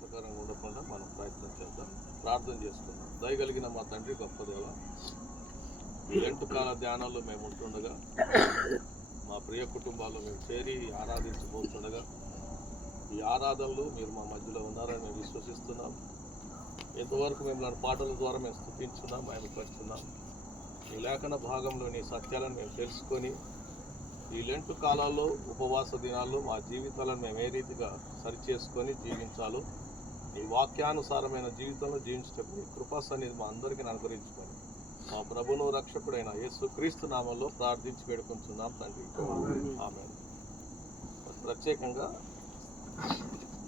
ప్రకారం ఉండకుండా మనం ప్రయత్నం చేద్దాం. ప్రార్థన చేసుకుందాం. దయగలిగిన మా తండ్రి, గొప్ప దేవ, ఈ లెంట్ కాల ధ్యానాల్లో మేము ఉంటుండగా, మా ప్రియ కుటుంబాల్లో మేము చేరి ఆరాధించబోతుండగా, ఈ ఆరాధనలు మీరు మా మధ్యలో ఉన్నారని మేము విశ్వసిస్తున్నాం. ఎంతవరకు మిమ్మల్ని పాటల ద్వారా మేము స్తుతించున్నాం, మహిమపరుచున్నాం. ఈ లేఖన భాగంలో నీ సత్యాలను మేము తెలుసుకొని ఈ లెంటు కాలాల్లో, ఉపవాస దినాల్లో మా జీవితాలను మేము ఏ రీతిగా సరిచేసుకొని జీవించాలో, నీ వాక్యానుసారమైన జీవితంలో జీవించటప్పుడు నీ కృపా సన్నిధి మా అందరికీ అనుగ్రహించుకొని మా ప్రభువును రక్షకుడైన యేసుక్రీస్తు నామంలో ప్రార్థించి వేడుకుంటున్నాం తండ్రి, ఆమేన్. ప్రత్యేకంగా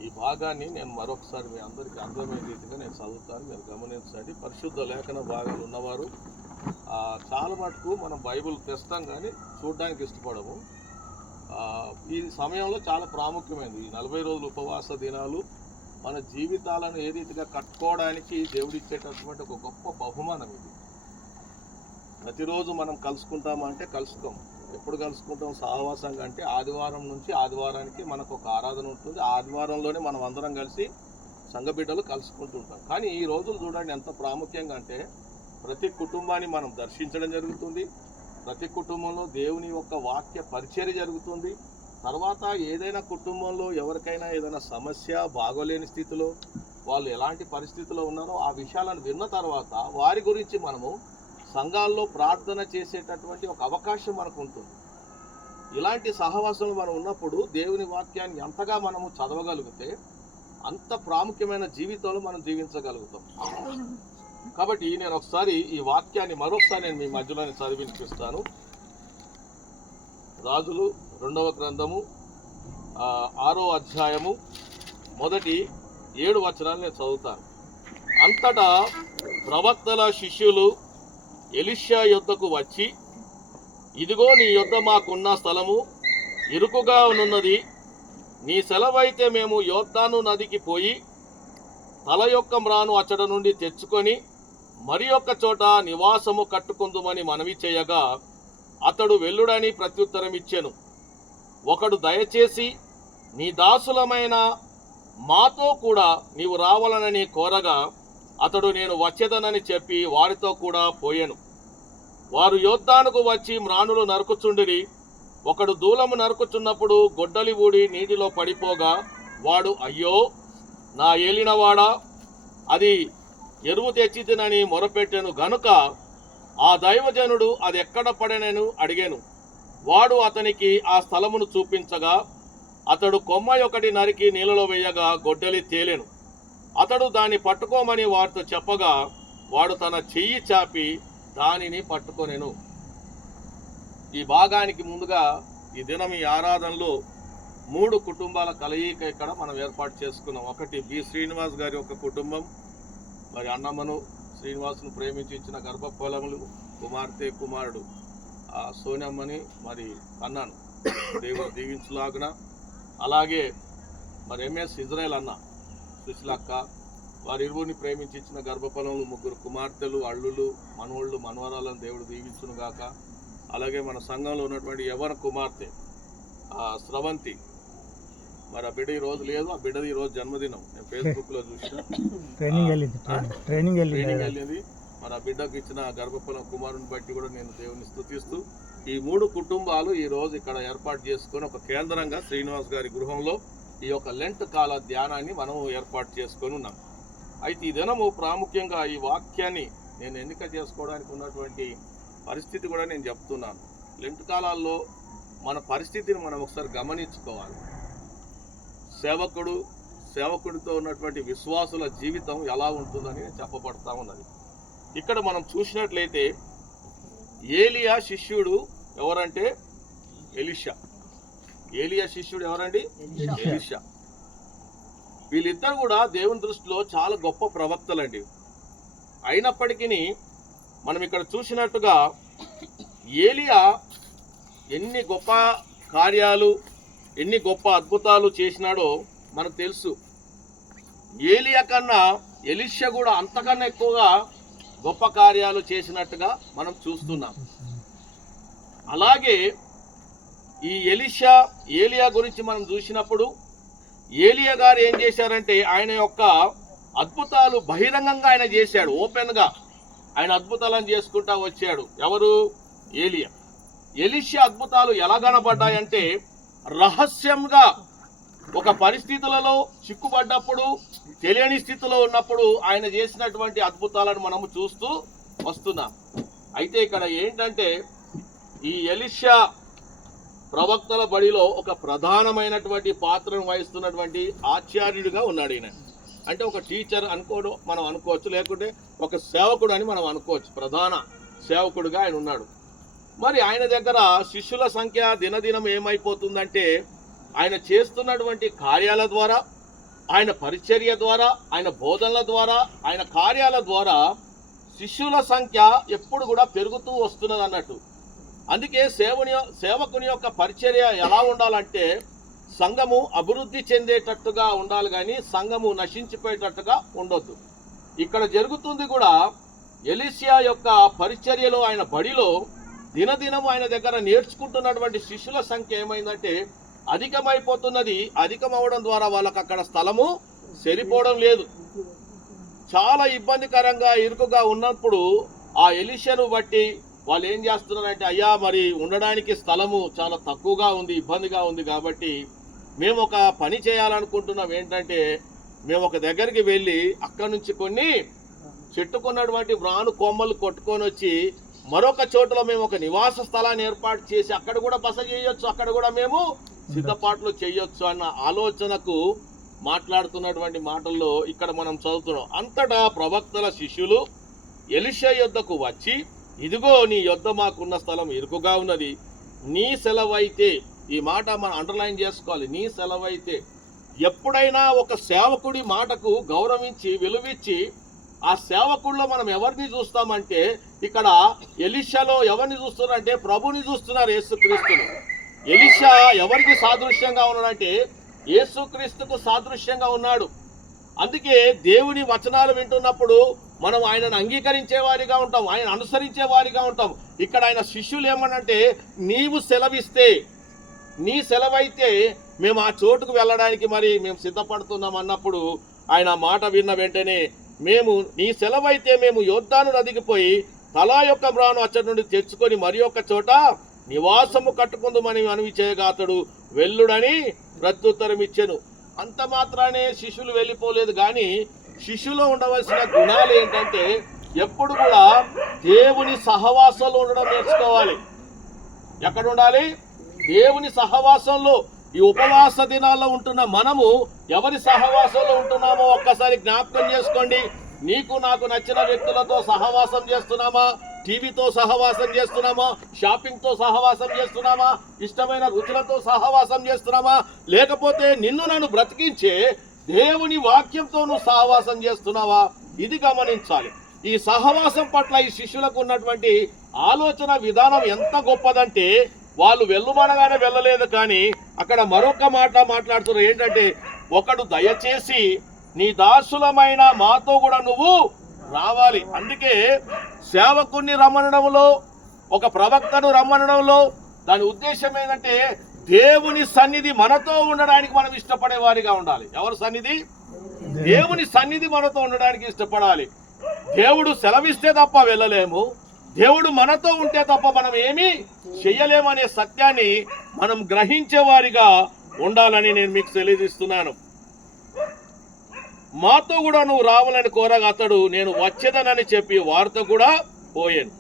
ఈ భాగాన్ని నేను మరొకసారి మీ అందరికీ అర్థమయ్యే రీతిగా నేను చదువుతాను, మీరు గమనించండి. పరిశుద్ధ లేఖన భాగాలు ఉన్నవారు చాలా మటుకు మనం బైబిల్ తెస్తాం కానీ చూడడానికి ఇష్టపడము. ఈ సమయంలో చాలా ప్రాముఖ్యమైనది. ఈ 40 రోజుల ఉపవాస దినాలు మన జీవితాలను ఏ రీతిగా కట్టుకోవడానికి దేవుడు ఇచ్చేటటువంటి ఒక గొప్ప బహుమానం ఇది. ప్రతిరోజు మనం కలుసుకుంటామంటే కలుసుకోం. ఎప్పుడు కలుసుకుంటాం సహవాసంగా అంటే ఆదివారం నుంచి ఆదివారానికి మనకు ఒక ఆరాధన ఉంటుంది. ఆదివారంలోనే మనం అందరం కలిసి సంఘ బిడ్డలు కలుసుకుంటుంటాం. కానీ ఈ రోజులు చూడండి ఎంత ప్రాముఖ్యంగా అంటే ప్రతి కుటుంబాన్ని మనం దర్శించడం జరుగుతుంది. ప్రతి కుటుంబంలో దేవుని యొక్క వాక్య పరిచర్య జరుగుతుంది. తర్వాత ఏదైనా కుటుంబంలో ఎవరికైనా ఏదైనా సమస్య, బాగోలేని స్థితిలో వాళ్ళు ఎలాంటి పరిస్థితిలో ఉన్నారో ఆ విషయాలను విన్న తర్వాత వారి గురించి మనము సంఘాల్లో ప్రార్థన చేసేటటువంటి ఒక అవకాశం మనకు ఉంటుంది. ఇలాంటి సహవాసంలో మనం ఉన్నప్పుడు దేవుని వాక్యాన్ని ఎంతగా మనము చదవగలిగితే అంత ప్రాముఖ్యమైన జీవితంలో మనం జీవించగలుగుతాం. కాబట్టి నేను ఒకసారి ఈ వాక్యాన్ని మరొకసారి నేను మీ మధ్యలో చదివినిపిస్తాను. రాజులు 2వ గ్రంథము 6వ అధ్యాయము మొదటి 7 వచనాలు నేను చదువుతాను. అంతటా ప్రవక్తల శిష్యులు ఎలీషా యొద్దకు వచ్చి, ఇదిగో నీ యొద్ద మాకున్న స్థలము ఇరుకుగా ఉన్నది. నీ సెలవైతే మేము యోర్దాను నదికి పోయి తల యొక్క మ్రాను అచ్చట నుండి తెచ్చుకొని మరి ఒక్క చోట నివాసము కట్టుకుందుమని మనవి చేయగా అతడు వెళ్ళుడని ప్రత్యుత్తరం ఇచ్చెను. ఒకడు దయచేసి నీ దాసులమైన మాతో కూడా నీవు రావాలనని కోరగా అతడు నేను వచ్చేదనని చెప్పి వారితో కూడా పోయెను. వారు యోర్దానుకు వచ్చి మ్రానులు నరుకుచుండిరి. ఒకడు దూలము నరుకుచున్నప్పుడు గొడ్డలి ఊడి నీటిలో పడిపోగా వాడు, అయ్యో నా ఏలినవాడా, అది ఎరువు తెచ్చితినని మొరపెట్టెను గనుక ఆ దైవజనుడు అది ఎక్కడ పడెనని అడిగాను. వాడు అతనికి ఆ స్థలమును చూపించగా అతడు కొమ్మ ఒకటి నరికి నీళ్ళలో వేయగా గొడ్డలి తేలెను. అతడు దాన్ని పట్టుకోమని వారితో చెప్పగా వాడు తన చెయ్యి చాపి దానిని పట్టుకొనెను. ఈ భాగానికి ముందుగా ఈ దినం ఈ ఆరాధనలో 3 కుటుంబాల కలయిక ఇక్కడ మనం ఏర్పాటు చేసుకున్నాం. ఒకటి బి శ్రీనివాస్ గారి ఒక కుటుంబం, మరి అన్నమ్మను శ్రీనివాసును ప్రేమించి ఇచ్చిన గర్భఫలములు కుమార్తె కుమారుడు సోనమ్మని మరి అన్నాను దేవుడు దీవించులాగున. అలాగే మరి ఎంఎస్ ఇజ్రాయెల్ అన్న సుశీలక్క వారిరువురిని ప్రేమించి ఇచ్చిన గర్భఫలములు 3 కుమార్తెలు, అల్లుళ్ళు, మనవళ్ళు, మనవరాలను దేవుడు దీవించును గాక. అలాగే మన సంఘంలో ఉన్నటువంటి యవన కుమార్తె స్రవంతి, మరి ఆ బిడ్డ ఈ రోజు లేదు, ఆ బిడ్డది ఈ రోజు జన్మదినం. నేను ఫేస్బుక్లో చూసిన ట్రైనింగ్ వెళ్ళింది. మరి ఆ బిడ్డకు ఇచ్చిన గర్భఫలం కుమారుని బట్టి కూడా నేను దేవుని స్తుతిస్తూ ఈ 3 కుటుంబాలు ఈ రోజు ఇక్కడ ఏర్పాటు చేసుకొని ఒక కేంద్రంగా శ్రీనివాస్ గారి గృహంలో ఈ యొక్క లెంట్ కాల ధ్యానాన్ని మనం ఏర్పాటు చేసుకొని ఉన్నాం. అయితే ఈ దినము ప్రాముఖ్యంగా ఈ వాక్యాన్ని నేను ఎన్నిక చేసుకోవడానికి ఉన్నటువంటి పరిస్థితి కూడా నేను చెప్తున్నాను. లెంట్ కాలాల్లో మన పరిస్థితిని మనం ఒకసారి గమనించుకోవాలి. సేవకుడితో ఉన్నటువంటి విశ్వాసుల జీవితం ఎలా ఉంటుందని చెప్పబడతా ఉన్నది. ఇక్కడ మనం చూసినట్లయితే ఏలియా శిష్యుడు ఎవరంటే ఎలీషా. ఏలియా శిష్యుడు ఎవరండి? ఎలీషా. వీళ్ళిద్దరు కూడా దేవుని దృష్టిలో చాలా గొప్ప ప్రవక్తలండి. అయినప్పటికీ మనం ఇక్కడ చూసినట్టుగా ఏలియా ఎన్ని గొప్ప కార్యాలు, ఎన్ని గొప్ప అద్భుతాలు చేసినాడో మనకు తెలుసు. ఏలియా కన్నా ఎలీషా కూడా అంతకన్నా ఎక్కువగా గొప్ప కార్యాలు చేసినట్టుగా మనం చూస్తున్నాం. అలాగే ఈ ఏలియా గురించి మనం చూసినప్పుడు ఏలియా గారు ఏం చేశారంటే ఆయన యొక్క అద్భుతాలు బహిరంగంగా ఆయన చేశాడు. ఓపెన్గా ఆయన అద్భుతాలను చేసుకుంటా వచ్చాడు. ఎవరు? ఏలియా. ఎలీషా అద్భుతాలు ఎలా కనబడ్డాయంటే రహస్యంగా ఒక పరిస్థితులలో చిక్కుపడ్డప్పుడు, తెలియని స్థితిలో ఉన్నప్పుడు ఆయన చేసినటువంటి అద్భుతాలను మనము చూస్తూ వస్తున్నాం. అయితే ఇక్కడ ఏంటంటే ఈ ఎలీషా ప్రవక్తల బడిలో ఒక ప్రధానమైనటువంటి పాత్రను వహిస్తున్నటువంటి ఆచార్యుడిగా ఉన్నాడు ఈయన. అంటే ఒక టీచర్ మనం అనుకోవచ్చు, లేకుంటే ఒక సేవకుడు అని మనం అనుకోవచ్చు. ప్రధాన సేవకుడిగా ఆయన ఉన్నాడు. మరి ఆయన దగ్గర శిష్యుల సంఖ్య దినదినం ఏమైపోతుందంటే ఆయన చేస్తున్నటువంటి కార్యాల ద్వారా, ఆయన పరిచర్య ద్వారా, ఆయన బోధనల ద్వారా, ఆయన కార్యాల ద్వారా శిష్యుల సంఖ్య ఎప్పుడు కూడా పెరుగుతూ వస్తున్నది అన్నట్టు. అందుకే సేవకుని యొక్క పరిచర్య ఎలా ఉండాలంటే సంఘము అభివృద్ధి చెందేటట్టుగా ఉండాలి, కానీ సంఘము నశించిపోయేటట్టుగా ఉండొద్దు. ఇక్కడ జరుగుతుంది కూడా ఎలీషా యొక్క పరిచర్యలో, ఆయన బడిలో దినదినం ఆయన దగ్గర నేర్చుకుంటున్నటువంటి శిష్యుల సంఖ్య ఏమైందంటే అధికమైపోతున్నది. అధికమవడం ద్వారా వాళ్ళకి అక్కడ స్థలము సరిపోవడం లేదు. చాలా ఇబ్బందికరంగా ఇరుకుగా ఉన్నప్పుడు ఆ ఎలీషాను బట్టి వాళ్ళు ఏం చేస్తున్నారంటే, అయ్యా మరి ఉండడానికి స్థలము చాలా తక్కువగా ఉంది, ఇబ్బందిగా ఉంది, కాబట్టి మేము ఒక పని చేయాలనుకుంటున్నాం. ఏంటంటే మేము ఒక దగ్గరికి వెళ్ళి అక్కడి నుంచి కొన్ని చెట్టుకున్నటువంటి వ్రాను కొమ్మలు కొట్టుకొని వచ్చి మరొక చోటులో మేము ఒక నివాస స్థలాన్ని ఏర్పాటు చేసి అక్కడ కూడా బస చేయొచ్చు, అక్కడ కూడా మేము సిద్ధపాట్లు చేయొచ్చు అన్న ఆలోచనకు మాట్లాడుతున్నటువంటి మాటల్లో ఇక్కడ మనం చదువుతున్నాం. అంతటా ప్రవక్తల శిష్యులు ఎలీషా యొద్దకు వచ్చి, ఇదిగో నీ యొద్ద మాకున్న స్థలం ఇరుకుగా ఉన్నది, నీ సెలవైతే, ఈ మాట మనం అండర్లైన్ చేసుకోవాలి, నీ సెలవైతే. ఎప్పుడైనా ఒక సేవకుడి మాటకు గౌరవించి విలువిచ్చి ఆ సేవకుల్లో మనం ఎవరిని చూస్తామంటే ఇక్కడ ఎలీషాలో ఎవరిని చూస్తున్నారంటే ప్రభుని చూస్తున్నారు, యేసుక్రీస్తును. ఎలీషా ఎవరికి సాదృశ్యంగా ఉన్నాడంటే యేసుక్రీస్తుకు సాదృశ్యంగా ఉన్నాడు. అందుకే దేవుని వచనాలు వింటున్నప్పుడు మనం ఆయనను అంగీకరించే వారిగా ఉంటాం, ఆయన అనుసరించే వారిగా ఉంటాం. ఇక్కడ ఆయన శిష్యులు ఏమనంటే నీవు సెలవిస్తే, నీ సెలవైతే మేము ఆ చోటుకు వెళ్ళడానికి మరి మేము సిద్ధపడుతున్నాం అన్నప్పుడు ఆయన మాట విన్న వెంటనే మేము నీ సెలవైతే మేము యోర్దాను నదికి పోయి తలా యొక్క మ్రాను అచ్చటి నుండి తెచ్చుకొని మరి ఒక చోట నివాసము కట్టుకుందామని మనవి చేయగా అతడు వెళ్ళుడని ప్రత్యుత్తరం ఇచ్చెను. అంత మాత్రానే శిష్యులు వెళ్ళిపోలేదు, కానీ శిష్యులో ఉండవలసిన గుణాలు ఏంటంటే ఎప్పుడు కూడా దేవుని సహవాసంలో ఉండడం నేర్చుకోవాలి. ఎక్కడ ఉండాలి? దేవుని సహవాసంలో. ఈ ఉపవాస దినాల్లో ఉంటున్న మనము ఎవరి సహవాసంలో ఉంటున్నామో ఒక్కసారి జ్ఞాపకం చేసుకోండి. నీకు నాకు నచ్చిన వ్యక్తులతో సహవాసం చేస్తున్నామా? టీవీతో సహవాసం చేస్తున్నామా? షాపింగ్తో సహవాసం చేస్తున్నామా? ఇష్టమైన రుచులతో సహవాసం చేస్తున్నామా? లేకపోతే నిన్ను నన్ను బ్రతికించే దేవుని వాక్యంతో నువ్వు సహవాసం చేస్తున్నావా? ఇది గమనించాలి. ఈ సహవాసం పట్ల ఈ శిష్యులకు ఉన్నటువంటి ఆలోచన విధానం ఎంత గొప్పదంటే వాళ్ళు వెళ్ళమనగానే వెళ్ళలేదు, కానీ అక్కడ మరొక మాట మాట్లాడుతున్నారు. ఏంటంటే ఒకడు దయచేసి నీ దాసులమైన మాతో కూడా నువ్వు రావాలి. అందుకే సేవకుని రమ్మనడంలో, ఒక ప్రవక్తను రమ్మనడంలో దాని ఉద్దేశం ఏంటంటే దేవుని సన్నిధి మనతో ఉండడానికి మనం ఇష్టపడే వారిగా ఉండాలి. ఎవరి సన్నిధి? దేవుని సన్నిధి మనతో ఉండడానికి ఇష్టపడాలి. దేవుడు సెలవిస్తే తప్ప వెళ్ళలేము, దేవుడు మనతో ఉంటే తప్ప మనం ఏమీ చెయ్యలేమనే సత్యాన్ని మనం గ్రహించే వారిగా ఉండాలని నేను మీకు తెలియజేస్తున్నాను. మాతో కూడా నువ్వు రావాలని కోరగా అతడు నేను వచ్చేదనని చెప్పి వారితో కూడా పోయాను.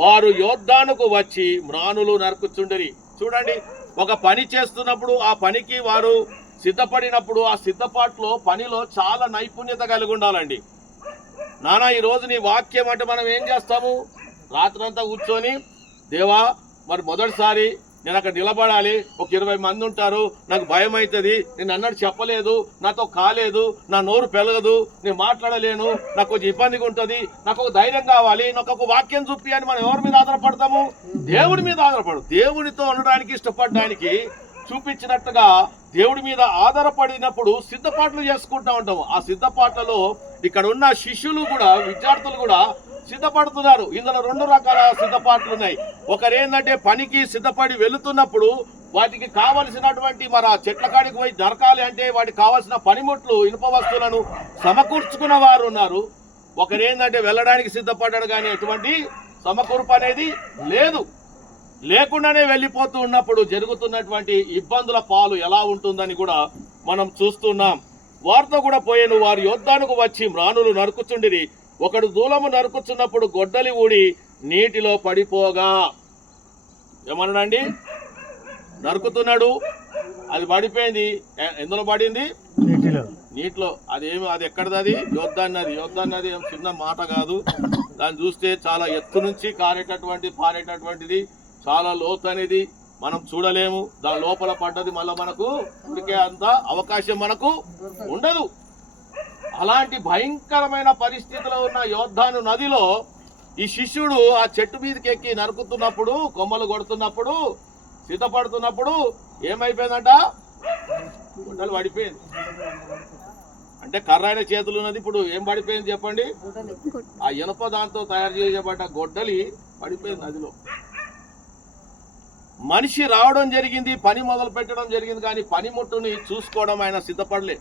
వారు యోర్దానుకు వచ్చి మ్రానులు నరుకుచుండిరి. చూడండి, ఒక పని చేస్తున్నప్పుడు ఆ పనికి వారు సిద్ధపడినప్పుడు ఆ సిద్ధపాటులో పనిలో చాలా నైపుణ్యత కలిగి ఉండాలండి. నానా ఈరోజు నీ వాక్యం అంటే మనం ఏం చేస్తాము? రాత్రంతా కూర్చొని దేవా మరి మొదటిసారి నేను అక్కడ నిలబడాలి, ఒక 20 మంది ఉంటారు, నాకు భయం అవుతుంది, నేను అన్నట్టు చెప్పలేదు, నాతో కాలేదు, నా నోరు పెరగదు, నేను మాట్లాడలేను, నాకు కొంచెం ఇబ్బందిగా ఉంటుంది, నాకు ఒక ధైర్యం కావాలి, నాకు ఒక వాక్యం చూపి అని మనం ఎవరి మీద ఆధారపడతాము? దేవుడి మీద ఆధారపడు. దేవునితో ఉండడానికి ఇష్టపడడానికి చూపించినట్టుగా దేవుడి మీద ఆధారపడినప్పుడు సిద్ధపాట్లు చేసుకుంటూ ఉంటాము. ఆ సిద్ధపాట్లలో ఇక్కడ ఉన్న శిష్యులు కూడా, విద్యార్థులు కూడా సిద్ధపడుతున్నారు. ఇందులో 2 రకాల సిద్ధపాట్లు ఉన్నాయి. ఒకరేంటంటే పనికి సిద్ధపడి వెళుతున్నప్పుడు వాటికి కావలసినటువంటి మరి ఆ చెట్ల కాడికి పోయి దొరకాలి అంటే వాటికి కావాల్సిన పనిముట్లు ఇనుప వస్తువులను సమకూర్చుకున్న వారు ఉన్నారు. ఒకరేందంటే వెళ్ళడానికి సిద్ధపడ్డాడు, కానీ ఎటువంటి సమకూర్పు అనేది లేదు. లేకుండానే వెళ్ళిపోతూ ఉన్నప్పుడు జరుగుతున్నటువంటి ఇబ్బందుల పాలు ఎలా ఉంటుందని కూడా మనం చూస్తున్నాం. వారితో కూడా పోయాను, వారి యోద్ధానికి వచ్చి మ్రానులు నరుకుచుండిరి. ఒకడు దూలము నరుకుచున్నప్పుడు గొడ్డలి ఊడి నీటిలో పడిపోగా, ఏమన్నాడండి, నరుకుతున్నాడు, అది పడిపోయింది. ఎందులో పడింది? నీటిలో. అది ఎక్కడది? అది యోద్ధాన్నది ఏం చిన్న మాట కాదు. దాన్ని చూస్తే చాలా ఎత్తు నుంచి పారేటటువంటిది, చాలా లోతు అనేది మనం చూడలేము. దాని లోపల పడ్డది మళ్ళీ మనకు ఉడికే అంత అవకాశం మనకు ఉండదు. అలాంటి భయంకరమైన పరిస్థితిలో ఉన్న యోద్ధాను నదిలో ఈ శిష్యుడు ఆ చెట్టు మీదకి ఎక్కి నరుకుతున్నప్పుడు, కొమ్మలు కొడుతున్నప్పుడు, సిద్ధపడుతున్నప్పుడు ఏమైపోయిందంట? గుడ్డలు పడిపోయింది. అంటే కర్రాయన చేతులు ఉన్నది, ఇప్పుడు ఏం పడిపోయింది చెప్పండి? ఆ ఇనుప దాంతో తయారు చేయబడ్డ గొడ్డలి పడిపోయింది నదిలో. మనిషి రావడం జరిగింది, పని మొదలు పెట్టడం జరిగింది, కానీ పనిముట్టుని చూసుకోవడం ఆయన సిద్ధపడలే.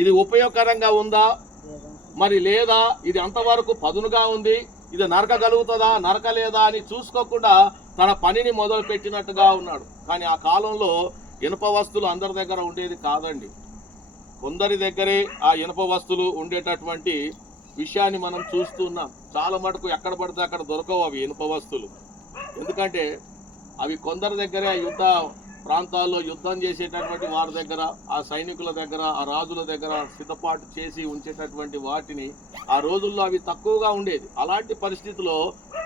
ఇది ఉపయోగకరంగా ఉందా మరి లేదా, ఇది అంతవరకు పదునుగా ఉంది, ఇది నరకగలుగుతుందా నరకలేదా అని చూసుకోకుండా తన పనిని మొదలు పెట్టినట్టుగా ఉన్నాడు. కానీ ఆ కాలంలో ఇనుప వస్తువులు అందరి దగ్గర ఉండేది కాదండి. కొందరి దగ్గరే ఆ ఇనుప వస్తువులు ఉండేటటువంటి విషయాన్ని మనం చూస్తున్నాం. చాలా మటుకు ఎక్కడ పడితే అక్కడ దొరకవు అవి ఇనుప వస్తువులు. ఎందుకంటే అవి కొందరి దగ్గరే యుద్ధ ప్రాంతాల్లో యుద్ధం చేసేటటువంటి వారి దగ్గర, ఆ సైనికుల దగ్గర, ఆ రాజుల దగ్గర సిద్ధపాటు చేసి ఉంచేటటువంటి వాటిని ఆ రోజుల్లో అవి తక్కువగా ఉండేది. అలాంటి పరిస్థితిలో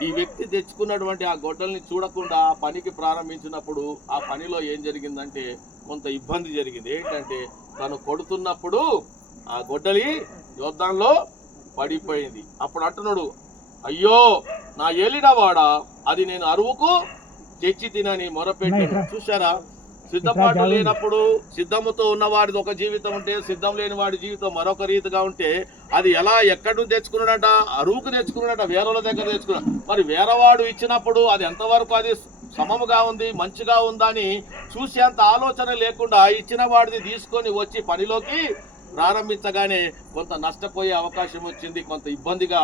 ఈ వ్యక్తి తెచ్చుకున్నటువంటి ఆ గొడ్డల్ని చూడకుండా ఆ పనికి ప్రారంభించినప్పుడు ఆ పనిలో ఏం జరిగిందంటే కొంత ఇబ్బంది జరిగింది. ఏంటంటే తను కొడుతున్నప్పుడు ఆ గొడ్డలి యుద్ధంలో పడిపోయింది. అప్పుడు అంటున్నాడు, అయ్యో నా ఏలినవాడా, అది నేను అరువుకు తెచ్చి తినని మొరపెట్టాను. చూసారా, సిద్ధపాటు లేనప్పుడు సిద్ధముతో ఉన్నవాడిది ఒక జీవితం ఉంటే సిద్ధం లేని వాడి జీవితం మరొక రీతిగా ఉంటే అది ఎక్కడి నుంచి తెచ్చుకున్నాడట? అరువుకు తెచ్చుకున్నాడట, వేరేల దగ్గర తెచ్చుకున్నాడు. మరి వేరేవాడు ఇచ్చినప్పుడు అది ఎంతవరకు అది సమముగా ఉంది, మంచిగా ఉందా అని చూసేంత ఆలోచన లేకుండా ఇచ్చిన వాడిది తీసుకొని వచ్చి పనిలోకి ప్రారంభించగానే కొంత నష్టపోయే అవకాశం వచ్చింది. కొంత ఇబ్బందిగా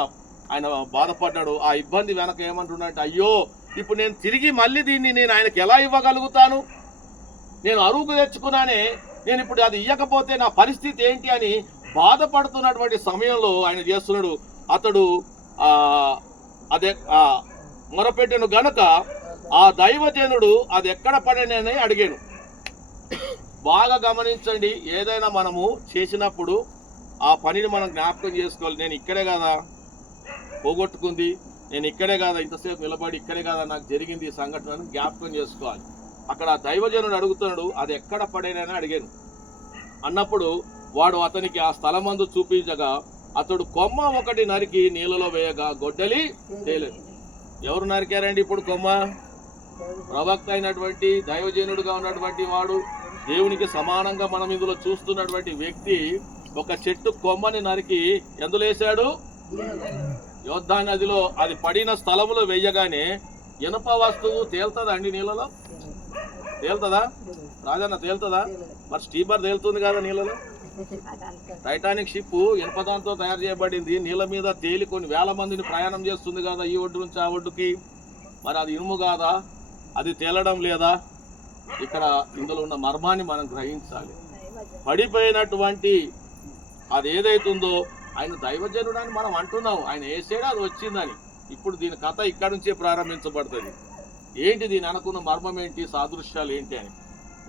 ఆయన బాధపడ్డాడు. ఆ ఇబ్బంది వెనక ఏమంటున్నాడంటే, అయ్యో ఇప్పుడు నేను తిరిగి మళ్ళీ దీన్ని నేను ఆయనకి ఎలా ఇవ్వగలుగుతాను? నేను అరువుకు తెచ్చుకున్నానే, నేను ఇప్పుడు అది ఇవ్వకపోతే నా పరిస్థితి ఏంటి అని బాధపడుతున్నటువంటి సమయంలో ఆయన చేస్తున్నాడు. అతడు అదే మొరపెట్టెను గనుక ఆ దైవజనుడు అది ఎక్కడ పడనని అడిగాను. బాగా గమనించండి, ఏదైనా మనము చేసినప్పుడు ఆ పనిని మనం జ్ఞాపకం చేసుకోవాలి. నేను ఇక్కడే కదా పోగొట్టుకుంది, నేను ఇక్కడే కాదా ఇంతసేపు నిలబడి, ఇక్కడే కాదా నాకు జరిగింది ఈ సంఘటనను జ్ఞాపకం చేసుకోవాలి. అక్కడ దైవజనుడు అడుగుతున్నాడు, అది ఎక్కడ పడేనని అడిగాను. అన్నప్పుడు వాడు అతనికి ఆ స్థలమందు చూపించగా అతడు కొమ్మ ఒకటి నరికి నీళ్ళలో వేయగా గొడ్డలి తేలేదు. ఎవరు నరికారండి ఇప్పుడు కొమ్మ? ప్రవక్త అయినటువంటి దైవజనుడుగా ఉన్నటువంటి వాడు, దేవునికి సమానంగా మనం ఇందులో చూస్తున్నటువంటి వ్యక్తి ఒక చెట్టు కొమ్మని నరికి ఎందులో వేశాడు? యోద్ధా నదిలో. అది పడిన స్థలములో వెయ్యగానే ఇనుప వస్తువు తేలుతుందా అండి నీళ్ళలో? తేలుతుందా రాజన్న? తేలుతుందా? మరి స్టీమర్ తేలుతుంది కదా నీళ్ళలో. టైటానిక్ షిప్ ఇనుపదాంతో తయారు చేయబడింది, నీళ్ళ మీద తేలి కొన్ని వేల మందిని ప్రయాణం చేస్తుంది కదా ఈ ఒడ్డు నుంచి ఆ ఒడ్డుకి. మరి అది ఇనుము కాదా? అది తేలడం లేదా? ఇక్కడ ఇందులో ఉన్న మర్మాన్ని మనం గ్రహించాలి. పడిపోయినటువంటి అది ఏదైతుందో, ఆయన దైవజనుడు అని మనం అంటున్నాం, ఆయన వేసాడు అది వచ్చిందని. ఇప్పుడు దీని కథ ఇక్కడ నుంచే ప్రారంభించబడుతుంది. ఏంటి దీని అనుకున్న మర్మం ఏంటి, సాదృశ్యాలు ఏంటి అని.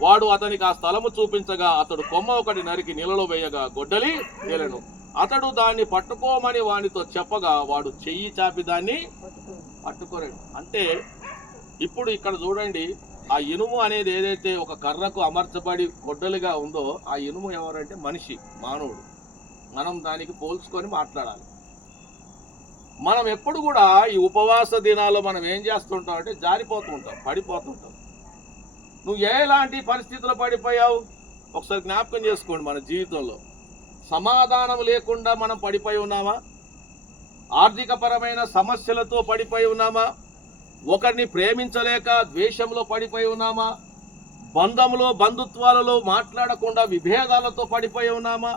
వాడు అతనికి ఆ స్థలము చూపించగా అతడు కొమ్మ ఒకటి నరికి నీళ్ళలో వేయగా గొడ్డలి తేలెను. అతడు దాన్ని పట్టుకోమని వానితో చెప్పగా వాడు చెయ్యి చాపి దాన్ని పట్టుకోలేడు. అంటే ఇప్పుడు ఇక్కడ చూడండి, ఆ ఇనుము అనేది ఏదైతే ఒక కర్రకు అమర్చబడి గొడ్డలిగా ఉందో ఆ ఇనుము ఎవరంటే మనిషి, మానవుడు. మనం దానికి పోల్చుకొని మాట్లాడాలి. మనం ఎప్పుడు కూడా ఈ ఉపవాస దినాల్లో మనం ఏం చేస్తుంటాం అంటే జారిపోతూ ఉంటాం, పడిపోతుంటాం. నువ్వు ఎలాంటి పరిస్థితుల్లో పడిపోయావు ఒకసారి జ్ఞాపకం చేసుకోండి. మన జీవితంలో సమాధానం లేకుండా మనం పడిపోయి ఉన్నామా? ఆర్థికపరమైన సమస్యలతో పడిపోయి ఉన్నామా? ఒకరిని ప్రేమించలేక ద్వేషంలో పడిపోయి ఉన్నామా? బంధంలో బంధుత్వాలలో మాట్లాడకుండా విభేదాలతో పడిపోయి ఉన్నామా?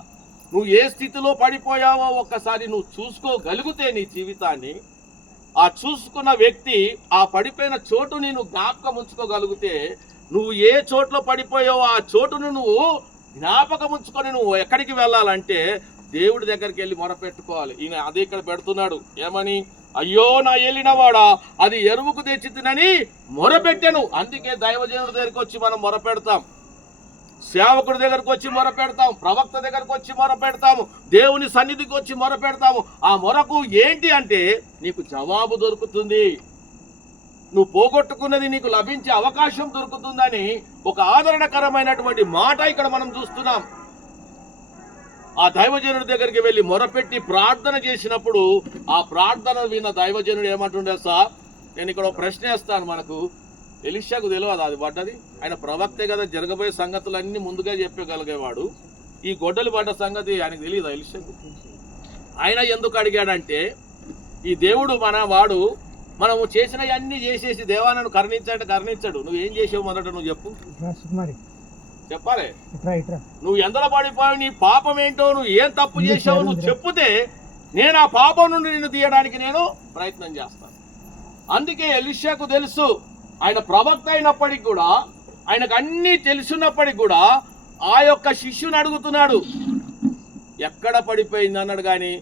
నువ్వు ఏ స్థితిలో పడిపోయావో ఒక్కసారి నువ్వు చూసుకోగలిగితే నీ జీవితాన్ని, ఆ చూసుకున్న వ్యక్తి ఆ పడిపోయిన చోటుని నువ్వు జ్ఞాపకం ఉంచుకోగలిగితే, నువ్వు ఏ చోట్లో పడిపోయావో ఆ చోటును నువ్వు జ్ఞాపకం ఉంచుకొని నువ్వు ఎక్కడికి వెళ్ళాలంటే దేవుడి దగ్గరికి వెళ్ళి మొరపెట్టుకోవాలి. ఈయన అదే ఇక్కడ పెడుతున్నాడు, ఏమని? అయ్యో నా ఏలినవాడా, అది ఎరువుకు తెచ్చితినని మొరపెట్టాను. అందుకే దైవజనుడి దగ్గరికి వచ్చి మనం మొరపెడతాం, సేవకుడి దగ్గరకు వచ్చి మొరపెడతాం, ప్రవక్త దగ్గరకు వచ్చి మొరపెడతాము, దేవుని సన్నిధికి వచ్చి మొరపెడతాము. ఆ మొరకు ఏంటి అంటే నీకు జవాబు దొరుకుతుంది, నువ్వు పోగొట్టుకున్నది నీకు లభించే అవకాశం దొరుకుతుందని ఒక ఆదరణకరమైనటువంటి మాట ఇక్కడ మనం చూస్తున్నాం. ఆ దైవజనుడి దగ్గరికి వెళ్ళి మొరపెట్టి ప్రార్థన చేసినప్పుడు ఆ ప్రార్థన విన్న దైవజనుడు ఏమంటుండే, సార్ నేను ఇక్కడ ఒక ప్రశ్న వేస్తాను, మనకు ఎలీషాకు తెలియదు అది పడ్డది, ఆయన ప్రవక్తే కదా, జరగబోయే సంగతులన్నీ ముందుగా చెప్పగలిగేవాడు. ఈ గొడ్డలు పడ్డ సంగతి ఆయనకు తెలియదు ఎలీషాకు. ఆయన ఎందుకు అడిగాడంటే, ఈ దేవుడు వాడు మనము చేసినవన్నీ చేసేసి దేవా నన్ను కరుణించాడంటే కరుణించాడు. నువ్వేం చేసావు మొదట నువ్వు చెప్పాలి. నువ్వు ఎందరో పడిపోయావు, నీ పాపం ఏంటో, నువ్వు ఏం తప్పు చేసావు నువ్వు చెప్తే నేను ఆ పాపం నుండి నిన్ను తీయడానికి నేను ప్రయత్నం చేస్తాను. అందుకే ఎలీషాకు తెలుసు, ఆయన ప్రవక్త అయినప్పటికి కూడా, ఆయనకు అన్నీ తెలుసున్నప్పటికి కూడా ఆ యొక్క శిష్యుని అడుగుతున్నాడు, ఎక్కడ పడిపోయింది అన్నాడు. కానీ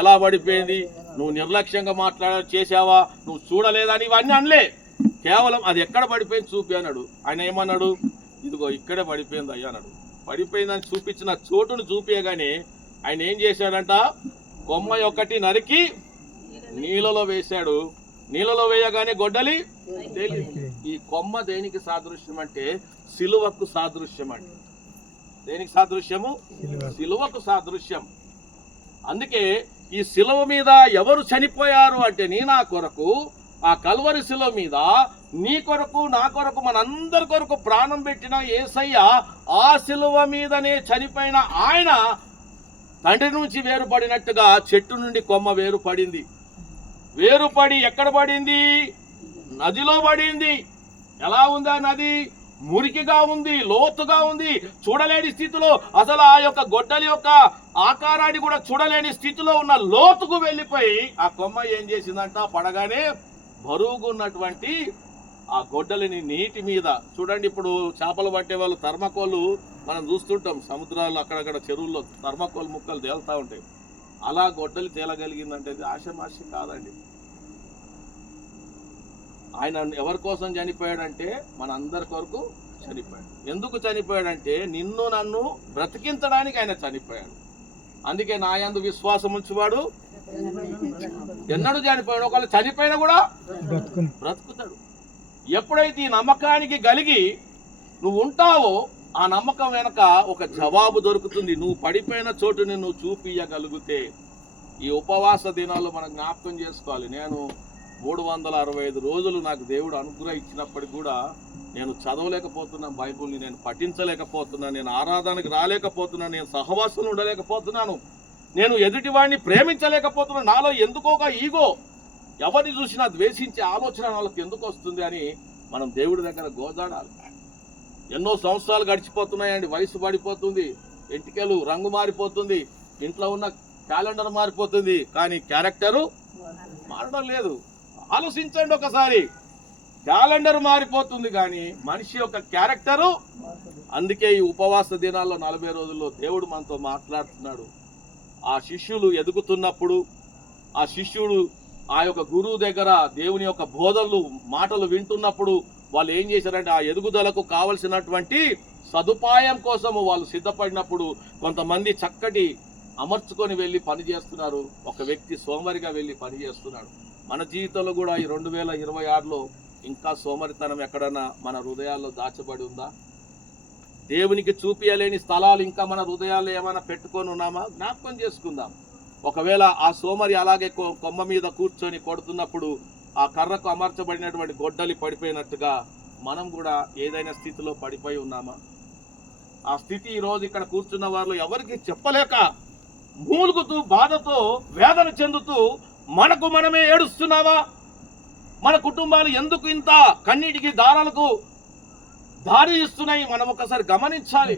ఎలా పడిపోయింది, నువ్వు నిర్లక్ష్యంగా చేసావా, నువ్వు చూడలేదని ఇవన్నీ అనలే. కేవలం అది ఎక్కడ పడిపోయింది చూపి అన్నాడు. ఆయన ఏమన్నాడు, ఇదిగో ఇక్కడే పడిపోయింది అయ్యా అన్నాడు. పడిపోయిందని చూపించిన చోటును చూపించగానే ఆయన ఏం చేశాడంట, కొమ్మ ఒకటి నరికి నీళ్ళలో వేశాడు. నీళ్ళలో వేయగానే గొడ్డలి ఈ కొమ్మ దేనికి సాదృశ్యం అంటే సిలువకు సాదృశ్యం అండి. దేనికి సాదృశ్యము? సిలువకు సాదృశ్యం. అందుకే ఈ సిలువ మీద ఎవరు చనిపోయారు అంటే నీ నా కొరకు, ఆ కల్వరి సిలువ మీద నీ కొరకు నా కొరకు మనందరి కొరకు ప్రాణం పెట్టిన యేసయ్య ఆ సిలువ మీదనే చనిపోయిన ఆయన తండ్రి నుంచి వేరుపడినట్టుగా చెట్టు నుండి కొమ్మ వేరుపడింది. వేరుపడి ఎక్కడ పడింది? నదిలో పడింది. ఎలా ఉందా నది? మురికిగా ఉంది, లోతుగా ఉంది, చూడలేని స్థితిలో, అసలు ఆ యొక్క గొడ్డలి యొక్క ఆకారాన్ని కూడా చూడలేని స్థితిలో ఉన్న లోతుకు వెళ్ళిపోయి ఆ కొమ్మ ఏం చేసిందంట, పడగానే బరువుగున్నటువంటి ఆ గొడ్డలిని నీటి మీద, చూడండి ఇప్పుడు చేపలు పట్టే వాళ్ళు థర్మాకోలు మనం చూస్తుంటాం సముద్రాల్లో, అక్కడక్కడ చెరువుల్లో థర్మాకోల్ ముక్కలు తేలుతూ ఉంటాయి. అలా గొడ్డలి తేలగలిగిందంటే అది ఆశమాష కాదండి. ఆయన ఎవరి కోసం చనిపోయాడంటే మన అందరి కొరకు చనిపోయాడు. ఎందుకు చనిపోయాడంటే నిన్ను నన్ను బ్రతికించడానికి ఆయన చనిపోయాడు. అందుకే నా యందు విశ్వాసం ఉంచువాడు ఎన్నడూ చనిపోయాడు, ఒకవేళ చనిపోయినా కూడా బ్రతుకుతాడు. ఎప్పుడైతే ఈ నమ్మకానికి కలిగి నువ్వు ఉంటావో ఆ నమ్మకం వెనక ఒక జవాబు దొరుకుతుంది. నువ్వు పడిపోయిన చోటుని నువ్వు చూపించగలిగితే. ఈ ఉపవాస దినాల్లో మనం జ్ఞాపకం చేసుకోవాలి. నేను 365 రోజులు నాకు దేవుడు అనుగ్రహించినప్పటికి కూడా నేను చదవలేకపోతున్నాను, బైబుల్ని నేను పఠించలేకపోతున్నాను, నేను ఆరాధనకు రాలేకపోతున్నాను, నేను సహవాసం ఉండలేకపోతున్నాను, నేను ఎదుటివాడిని ప్రేమించలేకపోతున్నాను. నాలో ఎందుకో ఒక ఈగో, ఎవరిని చూసినా ద్వేషించే ఆలోచన వాళ్ళకి ఎందుకు వస్తుంది అని మనం దేవుడి దగ్గర గోజాడాలి. ఎన్నో సంవత్సరాలు గడిచిపోతున్నాయండి, వయసు పడిపోతుంది, ఎంటికలు రంగు మారిపోతుంది, ఇంట్లో ఉన్న క్యాలెండర్ మారిపోతుంది, కానీ క్యారెక్టరు మారడం లేదు. ఆలోచించండి ఒకసారి, క్యాలెండర్ మారిపోతుంది కానీ మనిషి యొక్క క్యారెక్టరు. అందుకే ఈ ఉపవాస దినాల్లో 40 రోజుల్లో దేవుడు మనతో మాట్లాడుతున్నాడు. ఆ శిష్యులు ఎదుగుతున్నప్పుడు, ఆ శిష్యుడు ఆ యొక్క గురువు దగ్గర దేవుని యొక్క బోధనలు మాటలు వింటున్నప్పుడు వాళ్ళు ఏం చేశారంటే ఆ ఎదుగుదలకు కావలసినటువంటి సదుపాయం కోసము వాళ్ళు సిద్ధపడినప్పుడు కొంతమంది చక్కటి అమర్చుకొని వెళ్ళి పని చేస్తున్నారు, ఒక వ్యక్తి సోమరిగా వెళ్ళి పని చేస్తున్నాడు. మన జీవితంలో కూడా ఈ 2026లో ఇంకా సోమరితనం ఎక్కడన్నా మన హృదయాల్లో దాచబడి ఉందా? దేవునికి చూపించలేని స్థలాలు ఇంకా మన హృదయాల్లో ఏమైనా పెట్టుకొని ఉన్నామా? జ్ఞాపకం చేసుకుందాం. ఒకవేళ ఆ సోమరి అలాగే కొమ్మ మీద కూర్చొని కొడుతున్నప్పుడు ఆ కర్రకు అమర్చబడినటువంటి గొడ్డలి పడిపోయినట్టుగా మనం కూడా ఏదైనా స్థితిలో పడిపోయి ఉన్నామా? ఆ స్థితి ఈరోజు ఇక్కడ కూర్చున్న వారిలో ఎవరికి చెప్పలేక మూలుగుతూ బాధతో వేదన చెందుతూ మనకు మనమే ఏడుస్తున్నావా? మన కుటుంబాలు ఎందుకు ఇంత కన్నీటికి దారాలకు దారి ఇస్తున్నాయి. మనం ఒకసారి గమనించాలి.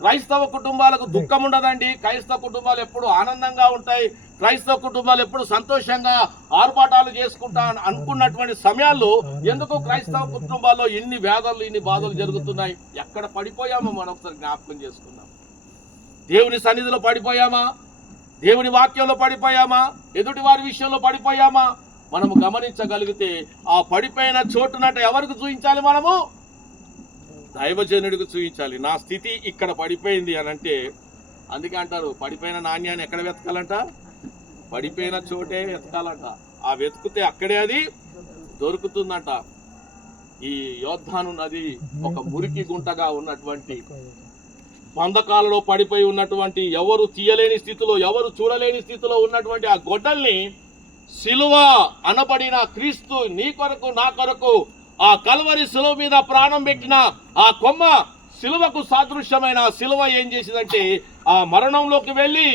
క్రైస్తవ కుటుంబాలకు దుఃఖం ఉండదండి. క్రైస్తవ కుటుంబాలు ఎప్పుడు ఆనందంగా ఉంటాయి. క్రైస్తవ కుటుంబాలు ఎప్పుడు సంతోషంగా ఆర్భాటాలు చేసుకుంటా అనుకున్నటువంటి సమయాల్లో ఎందుకు క్రైస్తవ కుటుంబాల్లో ఇన్ని వ్యాధులు, ఇన్ని బాధలు జరుగుతున్నాయి? ఎక్కడ పడిపోయామో మనం ఒకసారి జ్ఞాపకం చేసుకున్నాం. దేవుని సన్నిధిలో పడిపోయామా? దేవుని వాక్యంలో పడిపోయామా? ఎదుటి వారి విషయంలో పడిపోయామా? మనము గమనించగలిగితే ఆ పడిపోయిన చోటునంటే ఎవరికి చూపించాలి? మనము దైవజనుడికి చూపించాలి. నా స్థితి ఇక్కడ పడిపోయింది అని అంటే, అందుకే అంటారు పడిపోయిన నాణ్యాన్ని ఎక్కడ వెతకాలంట? పడిపోయిన చోటే వెతకాలంట. ఆ వెతుకుతే అక్కడే అది దొరుకుతుందంట. ఈ యోర్దాను నది ఒక మురికి గుంటగా ఉన్నటువంటి, బంధకాలలో పడిపోయి ఉన్నటువంటి, ఎవరు తీయలేని స్థితిలో, ఎవరు చూడలేని స్థితిలో ఉన్నటువంటి ఆ గొడ్డల్ని సిలువ అనబడిన క్రీస్తు నీ కొరకు నా కొరకు ఆ కల్వరి సిలువ మీద ప్రాణం పెట్టిన ఆ కొమ్మ, సిలువకు సాదృశ్యమైన సిలువ ఏం చేసిందంటే ఆ మరణంలోకి వెళ్ళి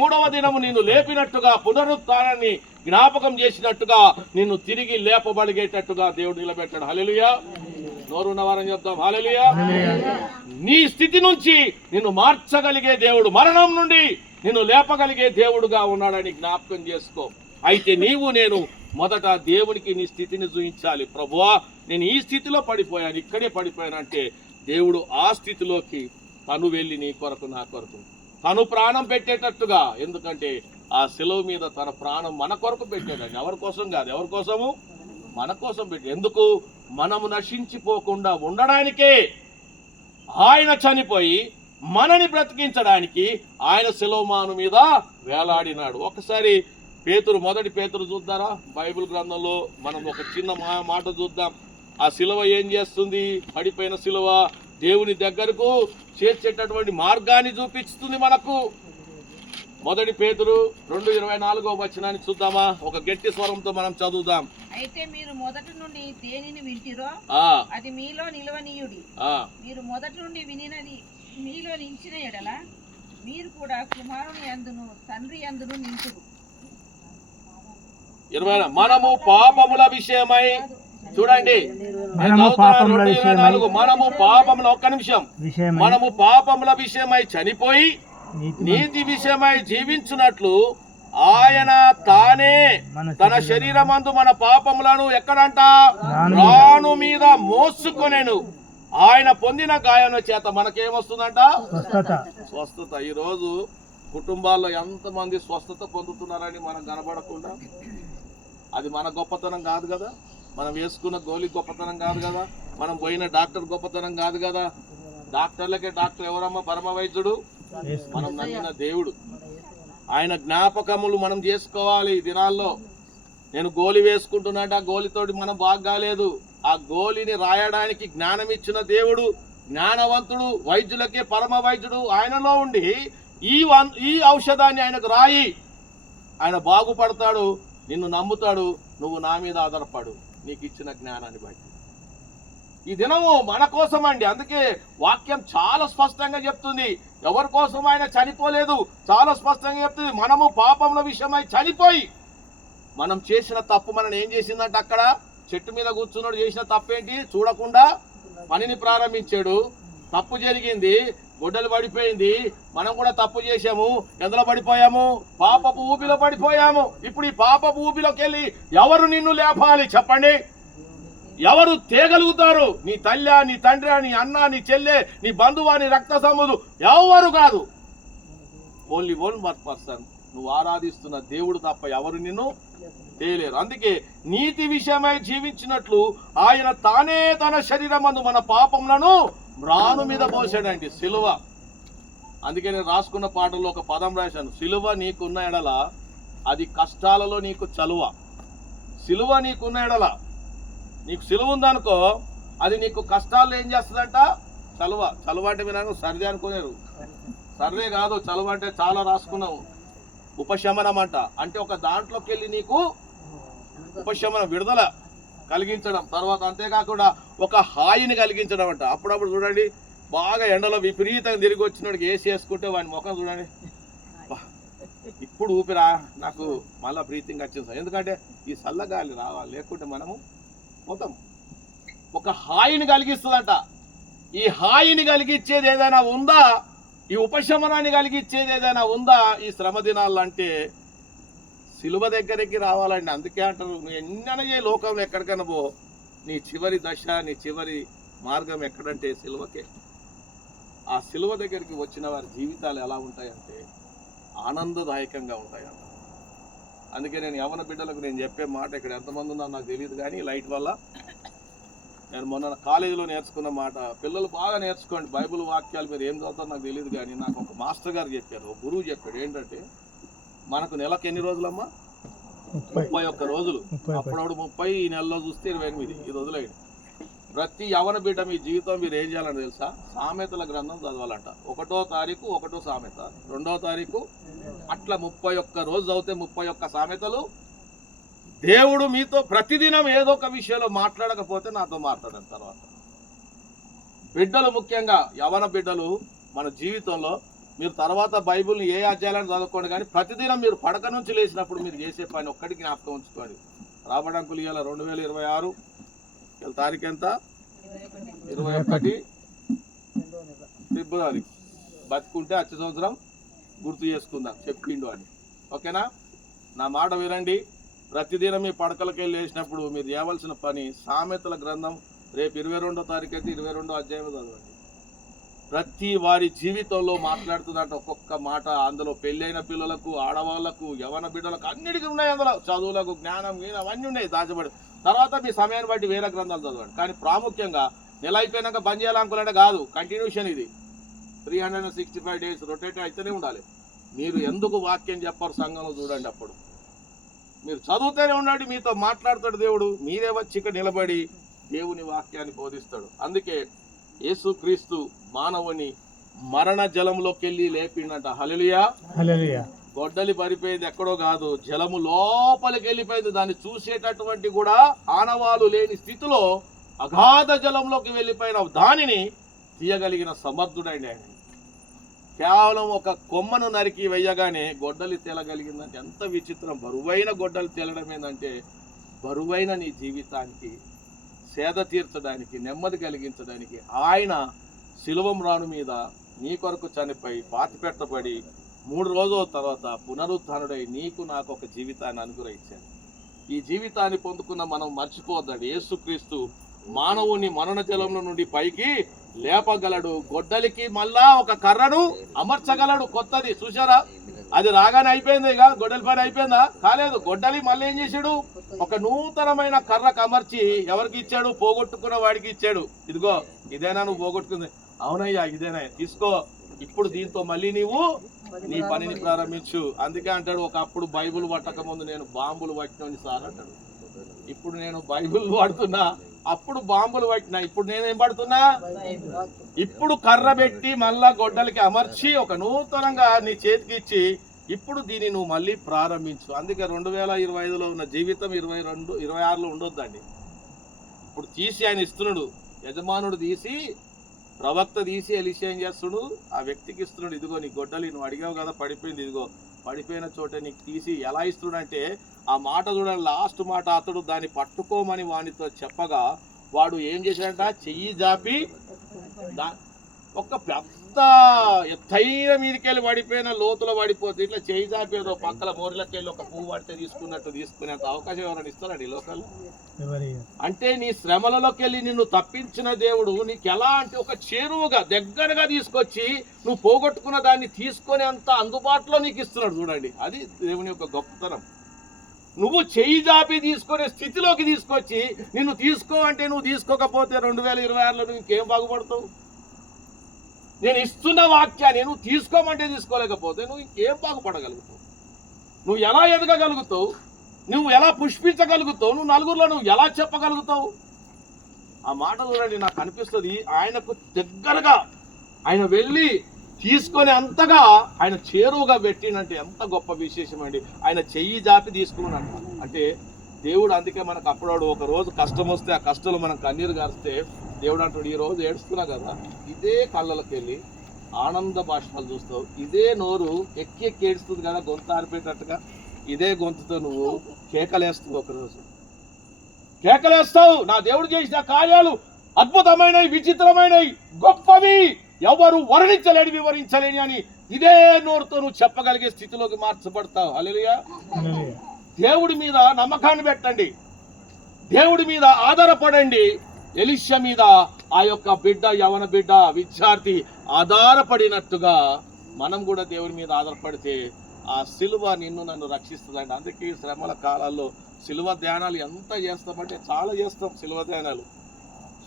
మూడవ దినము నిన్ను లేపినట్టుగా, పునరుత్థానాన్ని జ్ఞాపకం చేసినట్టుగా, నిన్ను తిరిగి లేపబడిగేటట్టుగా దేవుడు నిలబెట్టాడు. హల్లెలూయా. నోరున్న వారని చెప్తాం హల్లెలూయా. నీ స్థితి నుంచి నిన్ను మార్చగలిగే దేవుడు, మరణం నుండి నిన్ను లేపగలిగే దేవుడుగా ఉన్నాడని జ్ఞాపకం చేసుకో. అయితే నేను మొదట దేవునికి నీ స్థితిని చూపించాలి. ప్రభువా, నేను ఈ స్థితిలో పడిపోయాను, ఇక్కడే పడిపోయానంటే దేవుడు ఆ స్థితిలోకి తను వెళ్ళి నీ కొరకు నా కొరకు తను ప్రాణం పెట్టేటట్టుగా, ఎందుకంటే ఆ శిలువ మీద తన ప్రాణం మన కొరకు పెట్టాడండి. ఎవరి కోసం కాదు, ఎవరి కోసము? మన కోసం పెట్టి. ఎందుకు? మనము నశించిపోకుండా ఉండడానికే ఆయన చనిపోయి మనని బ్రతికించడానికి ఆయన శిలువమాను మీద వేలాడినాడు. ఒకసారి మొదటి పేతురు చూద్దారా? బైబిల్ గ్రంథంలో మనం ఒక చిన్న మాట చూద్దాం. ఆ సిలువ ఏం చేస్తుంది? పడిపోయిన సిలువ దేవుని దగ్గరకు చేర్చేటటువంటి మార్గాన్ని చూపిస్తుంది మనకు. మొదటి పేతురు 2:24 వచనాన్ని చూద్దామా? ఒక గట్టి స్వరంతో మనం చదువుదాం. అయితే మీరు మొదటి నుండి దేనిని వింటిరో అది మీలో నిలవనీయుడి. మీరు మొదటి నుండి వినినది మీలో నిలిచిన ఎడల మీరు కూడా కుమారుని యందును తండ్రి యందును నింతురు. మనము పాపముల విషయమై, చూడండి, మనము పాపముల, ఒక్క నిమిషం, మనము పాపముల విషయమై చనిపోయి నీతి విషయమై జీవించున్నట్లు ఆయన తానే తన శరీరమందు మన పాపములను ఎక్కడంట? రాను మీద మోసుకొనెను. ఆయన పొందిన గాయం చేత మనకేమొస్తుందంట? స్వస్థత. ఈ రోజు కుటుంబాల్లో ఎంతమంది స్వస్థత పొందుతున్నారని మనం కనబడకుండా, అది మన గొప్పతనం కాదు కదా, మనం వేసుకున్న గోళీ గొప్పతనం కాదు కదా, మనం పోయిన డాక్టర్ గొప్పతనం కాదు కదా. డాక్టర్లకే డాక్టర్ ఎవరమ్మా? పరమ వైద్యుడు, మనం నమ్మిన దేవుడు. ఆయన జ్ఞాపకములు మనం చేసుకోవాలి. ఈ దినాల్లో నేను గోళీ వేసుకుంటున్నాడు, ఆ గోళీతోటి మనం బాగాలేదు. ఆ గోళీని రాయడానికి జ్ఞానం ఇచ్చిన దేవుడు, జ్ఞానవంతుడు, వైద్యులకే పరమ వైద్యుడు ఆయనలో ఉండి ఈ ఔషధాన్ని ఆయనకు రాయి, ఆయన బాగుపడతాడు, నిన్ను నమ్ముతాడు. నువ్వు నా మీద ఆధారపడు, నీకు ఇచ్చిన జ్ఞానాన్ని బట్టి. ఈ దినము మన కోసం అండి. అందుకే వాక్యం చాలా స్పష్టంగా చెప్తుంది. ఎవరి కోసం ఆయన చనిపోలేదు, చాలా స్పష్టంగా చెప్తుంది. మనము పాపముల విషయమై చనిపోయి, మనం చేసిన తప్పు మనని ఏం చేసిందంటే, అక్కడ చెట్టు మీద కూర్చున్నాడు, చేసిన తప్పేంటి? చూడకుండా పనిని ప్రారంభించాడు. తప్పు జరిగింది, గొడ్డలు పడిపోయింది, మనం కూడా తప్పు చేశాము. ఎందులో పడిపోయాము? పాపపు ఊబిలో పడిపోయాము. ఇప్పుడు ఈ పాపపు ఊబిలోకి వెళ్ళి ఎవరు నిన్ను లేపాలి చెప్పండి? ఎవరు తేగలుగుతారు? నీ తల్లి, నీ తండ్రి, నీ అన్న, నీ చెల్లె, నీ బంధువా, నీ రక్త సంబంధు, ఎవరు కాదు. ఓన్లీ వన్ పర్సన్, నువ్వు ఆరాధిస్తున్న దేవుడు తప్ప ఎవరు నిన్ను తేలేరు. అందుకే నీతి విషయమై జీవించినట్లు ఆయన తానే తన శరీరమందు మన పాపములను రాను మీద మోసాడండి, సిలువ. అందుకే నేను రాసుకున్న పాటల్లో ఒక పదం రాశాను, సిలువ నీకున్న ఎడల అది కష్టాలలో నీకు చలువ. సిలువ నీకున్న ఎడల, నీకు సిలువ ఉందనుకో, అది నీకు కష్టాల్లో ఏం చేస్తుందంట? చలువ. చలువ అంటే మీరు సర్ది అనుకునేరు, సర్దే కాదు. చలువ అంటే చాలా రాసుకున్నావు. ఉపశమనం అంట, అంటే ఒక దాంట్లోకి వెళ్ళి నీకు ఉపశమనం, విడుదల కలిగించడం. తర్వాత అంతేకాకుండా ఒక హాయిని కలిగించడం అంట. అప్పుడప్పుడు చూడండి, బాగా ఎండలో విపరీతంగా తిరిగి వచ్చినోడికి ఏసీ వేసుకుంటే వాడి ముఖం చూడండి, ఇప్పుడు ఊపిరా నాకు మళ్ళీ బ్రీతింగ్ వచ్చింది. ఎందుకంటే ఈ చల్లగాలి రావాలి, లేకుంటే మనము మొత్తం ఒక హాయిని కలిగిస్తుందట. ఈ హాయిని కలిగించేది ఏదైనా ఉందా, ఈ ఉపశమనాన్ని కలిగించేది ఏదైనా ఉందా ఈ శ్రమ దినాల్లో అంటే సిలువ దగ్గరికి రావాలండి. అందుకే అంటారు, నువ్వు ఎన్ననగా లోకంలో ఎక్కడికైనా పో, నీ చివరి దశ, నీ చివరి మార్గం ఎక్కడంటే సిలువకే. ఆ సిలువ దగ్గరికి వచ్చిన వారి జీవితాలు ఎలా ఉంటాయంటే ఆనందదాయకంగా ఉంటాయంట. అందుకే నేను యవ్వన బిడ్డలకు నేను చెప్పే మాట, ఇక్కడ ఎంతమంది ఉన్నారో నాకు తెలియదు కానీ లైట్ వల్ల నేను మొన్న కాలేజీలో నేర్చుకున్న మాట, పిల్లలు బాగా నేర్చుకోండి. బైబిల్ వాక్యాలు మీరు ఏం చదువుతారో నాకు తెలియదు కానీ నాకు ఒక మాస్టర్ గారు చెప్పారు, ఒక గురువు చెప్పాడు. ఏంటంటే మనకు నెలకు ఎన్ని రోజులమ్మా? 31 రోజులు. అప్పుడప్పుడు 30, ఈ నెలలో చూస్తే 28. ఇది వదిలేయండి. ప్రతి యవన బిడ్డ మీ జీవితం మీరు ఏం చేయాలని తెలుసా? సామెతల గ్రంథం చదవాలంట. 1వ తారీఖు 1 సామెత, 2వ తారీఖు, అట్లా 31 రోజు చదివితే 31 సామెతలు. దేవుడు మీతో ప్రతిదినం ఏదో ఒక విషయంలో మాట్లాడకపోతే నాతో మాట్లాడాను. తర్వాత బిడ్డలు, ముఖ్యంగా యవన బిడ్డలు, మన జీవితంలో మీరు తర్వాత బైబిల్ని ఏ అధ్యాయాలను చదువుకోండి కానీ ప్రతిదినం మీరు పడక నుంచి లేచినప్పుడు మీరు చేసే పని ఒక్కటి జ్ఞాపకం ఉంచుకోండి. రాబడంకులు ఇవాళ 2026, ఇవాళ తారీఖు ఎంత? 21 ఫిబ్రవరి. బతుకుంటే వచ్చే సంవత్సరం గుర్తు చేసుకుందాం చెప్పిండు అని. ఓకేనా? నా మాట వినండి. ప్రతిదినం మీ పడకలకి వెళ్ళి వేసినప్పుడు మీరు చేయవలసిన పని సామెతల గ్రంథం రేపు 22వ తారీఖు అయితే 22వ అధ్యాయంలో చదవండి. ప్రతి వారి జీవితంలో మాట్లాడుతున్నట్టు ఒక్కొక్క మాట. అందులో పెళ్ళైన పిల్లలకు, ఆడవాళ్లకు, యవన బిడ్డలకు అన్నిటికీ ఉన్నాయి. అందులో చదువులకు, జ్ఞానం అవన్నీ ఉన్నాయి దాచబడి. తర్వాత మీ సమయాన్ని బట్టి వేరే గ్రంథాలు చదవండి. కానీ ప్రాముఖ్యంగా నెల అయిపోయినాక బంద్ చేయాలనుకోవాలంటే కాదు, కంటిన్యూషన్. ఇది 365 days రొటేట్ అయితేనే ఉండాలి. మీరు ఎందుకు వాక్యం చెప్పారు సంఘంలో చూడండి. అప్పుడు మీరు చదువుతూనే ఉండండి, మీతో మాట్లాడతాడు దేవుడు. మీరే వచ్చి ఇక్కడ నిలబడి దేవుని వాక్యాన్ని బోధిస్తాడు. అందుకే యేసుక్రీస్తు మానవుని మరణ జలంలోకి వెళ్ళి లేపిండట. హల్లెలూయా, హల్లెలూయా. గొడ్డలి పరిపోయింది ఎక్కడో కాదు, జలము లోపలికి వెళ్ళిపోయింది. దాన్ని చూసేటటువంటి కూడా ఆనవాలు లేని స్థితిలో అగాధ జలంలోకి వెళ్ళిపోయిన దానిని తీయగలిగిన సమర్థుడైన ఆయన. కేవలం ఒక కొమ్మను నరికి వెయ్యగానే గొడ్డలి తేలగలిగిందంటే ఎంత విచిత్రం. బరువైన గొడ్డలి తేలడం ఏంటంటే బరువైన నీ జీవితానికి సేద తీర్చడానికి, నెమ్మది కలిగించడానికి ఆయన శిలువ రాను మీద నీ కొరకు చనిపోయి పాతిపెట్టబడి 3 రోజుల తర్వాత పునరుత్థానుడై నీకు నాకు ఒక జీవితాన్ని అనుగ్రహించాడు. ఈ జీవితాన్ని పొందుకున్న మనం మర్చిపోద్దాడు. యేసుక్రీస్తు మానవుని మరణ జలంలో నుండి పైకి లేపగలడు. గొడ్డలికి మళ్ళా ఒక కర్రను అమర్చగలడు కొత్తది. చూసారా? అది రాగానే అయిపోయింది ఇక గొడ్డలి పని అయిపోయిందా? కాలేదు. గొడ్డలి మళ్ళీ ఏం చేశాడు? ఒక నూతనమైన కర్రకు అమర్చి ఎవరికి ఇచ్చాడు? పోగొట్టుకున్న వాడికి ఇచ్చాడు. ఇదిగో ఇదేనా నువ్వు పోగొట్టుకుంది? అవునయ్యా ఇదేనా, తీసుకో. ఇప్పుడు దీంతో మళ్ళీ నీవు నీ పనిని ప్రారంభించు. అందుకే అంటాడు, ఒకప్పుడు బైబుల్ పట్టక ముందు నేను బాంబులు పట్టినని సార్ అంటాడు. ఇప్పుడు నేను బైబుల్ పడుతున్నా, అప్పుడు బాంబులు పట్టినా. ఇప్పుడు నేనేం పడుతున్నా? ఇప్పుడు కర్ర పెట్టి మళ్ళా గొడ్డలికి అమర్చి ఒక నూతనంగా నీ చేతికి ఇచ్చి ఇప్పుడు దీన్ని నువ్వు మళ్ళీ ప్రారంభించు. అందుకే 2025లో ఉన్న జీవితం 26లో ఉండొద్దండి. ఇప్పుడు తీసి ఆయన ఇస్తున్నాడు. యజమానుడు తీసి, ప్రవక్త తీసి ఎలీషా ఏం చేస్తున్నాడు? ఆ వ్యక్తికి ఇస్తున్నాడు. ఇదిగో నీ గొడ్డలి నువ్వు అడిగావు కదా, పడిపోయింది, ఇదిగో పడిపోయిన చోట నీకు తీసి. ఎలా ఇస్తున్నాడంటే ఆ మాట చూడండి, లాస్ట్ మాట, అతడు దాన్ని పట్టుకోమని వానితో చెప్పగా వాడు ఏం చేశాడంట? చెయ్యి జాపి ఒక పెద్ద ఎత్తైన మీదకెళ్ళి పడిపోయిన లోతులో పడిపోతే ఇట్లా చెయ్యి జాపేదో పక్కల మోర్లకి వెళ్ళి ఒక పువ్వు పడితే తీసుకున్నట్టు తీసుకునేంత అవకాశం ఎవరైనా ఇస్తారండి ఈ లోకల్లో? అంటే నీ శ్రమలలోకి వెళ్ళి నిన్ను తప్పించిన దేవుడు నీకు ఎలా అంటే ఒక చేరువుగా దగ్గరగా తీసుకొచ్చి నువ్వు పోగొట్టుకున్న దాన్ని తీసుకునేంత అందుబాటులో నీకు ఇస్తున్నాడు. చూడండి, అది దేవుని యొక్క గొప్పతనం. నువ్వు చెయ్యి జాపి తీసుకునే స్థితిలోకి తీసుకొచ్చి నిన్ను తీసుకో అంటే నువ్వు తీసుకోకపోతే 2026లో నువ్వు ఇంకేం బాగుపడతావు? నేను ఇస్తున్న వాక్యాన్ని నువ్వు తీసుకోమంటే తీసుకోలేకపోతే నువ్వు ఇంకేం బాగుపడగలుగుతావు? నువ్వు ఎలా ఎదగగలుగుతావు? నువ్వు ఎలా పుష్పించగలుగుతావు? నువ్వు నలుగురిలో నువ్వు ఎలా చెప్పగలుగుతావు? ఆ మాట చూడండి, నాకు అనిపిస్తుంది ఆయనకు దగ్గరగా ఆయన వెళ్ళి తీసుకొని అంతగా ఆయన చేరువుగా పెట్టినంటే ఎంత గొప్ప విశేషం అండి. ఆయన చెయ్యి జాపి తీసుకున్నాడంట. అంటే దేవుడు అందుకే మనకు అప్పుడు ఒక రోజు కష్టం వస్తే ఆ కష్టంలో మనం కన్నీరు గారిస్తే దేవుడు అంటాడు, ఈ రోజు ఏడుస్తున్నా కదా, ఇదే కళ్ళకి వెళ్ళి ఆనంద భాషలు చూస్తావు, ఇదే నోరు ఎక్కి ఎక్కి ఏడుస్తుంది కదా గొంతు ఆరిపోయేటట్టుగా, ఇదే గొంతుతో నువ్వు కేకలేస్తావు ఒకరోజు. కేకలేస్తావు. నా దేవుడు చేసిన కార్యాలు అద్భుతమైనవి, విచిత్రమైనవి, గొప్పవి, ఎవరు వర్ణించలేని, వివరించలేని అని ఇదే నోరుతో నువ్వు చెప్పగలిగే స్థితిలోకి మార్చబడతావు. హల్లెలూయా. దేవుడి మీద నమ్మకాన్ని పెట్టండి, దేవుడి మీద ఆధారపడండి. ఎలీషా మీద ఆ యొక్క బిడ్డ, యవన బిడ్డ, విద్యార్థి ఆధారపడినట్టుగా మనం కూడా దేవుడి మీద ఆధారపడితే ఆ సిలువ నిన్ను నన్ను రక్షిస్తుందండి. అందుకే ఈ శ్రమల కాలాల్లో సిలువ ధ్యానాలు ఎంత చేస్తామంటే చాలా చేస్తాం. సిలువ ధ్యానాలు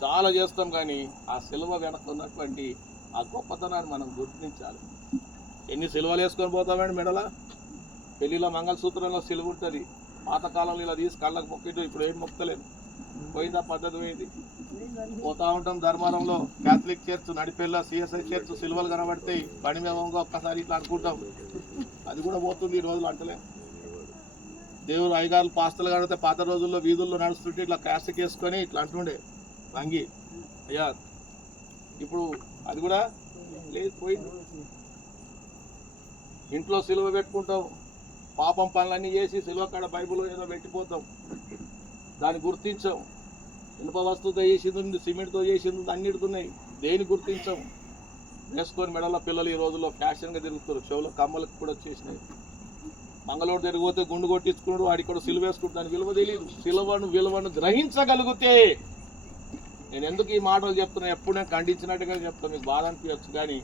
చాలా చేస్తాం, కానీ ఆ సిలువ వెనక ఉన్నటువంటి ఆ గొప్పతనాన్ని మనం గుర్తించాలి. ఎన్ని సిలువలు వేసుకొని పోతామండి మెడల? పెళ్లిలో మంగళసూత్రంలో సిలువ ఉంటుంది. పాతకాలంలో ఇలా తీసి కళ్ళకు మొక్కిట్టు, ఇప్పుడు ఏం మొక్కలేదు, పోయిందా పద్ధతి పోయింది. పోతా ఉంటాం ధర్మారంలో, క్యాథలిక్ చర్చ్, నడిపెళ్ళ సిఎస్ఐ చర్చ్, సిలువలు కనబడితే బండి మీద ఒక్కసారి ఇట్లా అనుకుంటాం. అది కూడా పోతుంది ఈ రోజులు అంటలే. దేవుడు అయ్యగారులు పాస్తలు కడితే పాత రోజుల్లో వీధుల్లో నడుస్తుంటే ఇట్లా క్యాస్టిక్ వేసుకొని ఇట్లా అంటుండే వంగి, అయ్యా ఇప్పుడు అది కూడా లేదు, పోయింది. ఇంట్లో సిలువ పెట్టుకుంటాం, పాపం పనులన్నీ చేసి సిలువ కాడ బైబిల్ ఏదో పెట్టిపోతాం, దాన్ని గుర్తించాం. ఇనుప వస్తువుతో చేసింది ఉంది, సిమెంట్తో చేసింది ఉంది, అన్నిటితున్నాయి, దేని గుర్తించాం. వేసుకొని మెడల పిల్లలు ఈ రోజుల్లో ఫ్యాషన్గా తిరుగుతారు, చెవులో కమ్మలకు కూడా వచ్చేసినాయి. మంగళూరు తిరిగిపోతే గుండు కొట్టించుకున్నాడు, వాడికి కూడా సిలువ వేసుకుంటాడు, దాని విలువ తెలియదు. విలువను గ్రహించగలిగితే, నేను ఎందుకు ఈ మాటలు చెప్తున్నా, ఎప్పుడు నేను ఖండించినట్టుగా చెప్తాను, మీకు బాధ అనిపించచ్చు, కానీ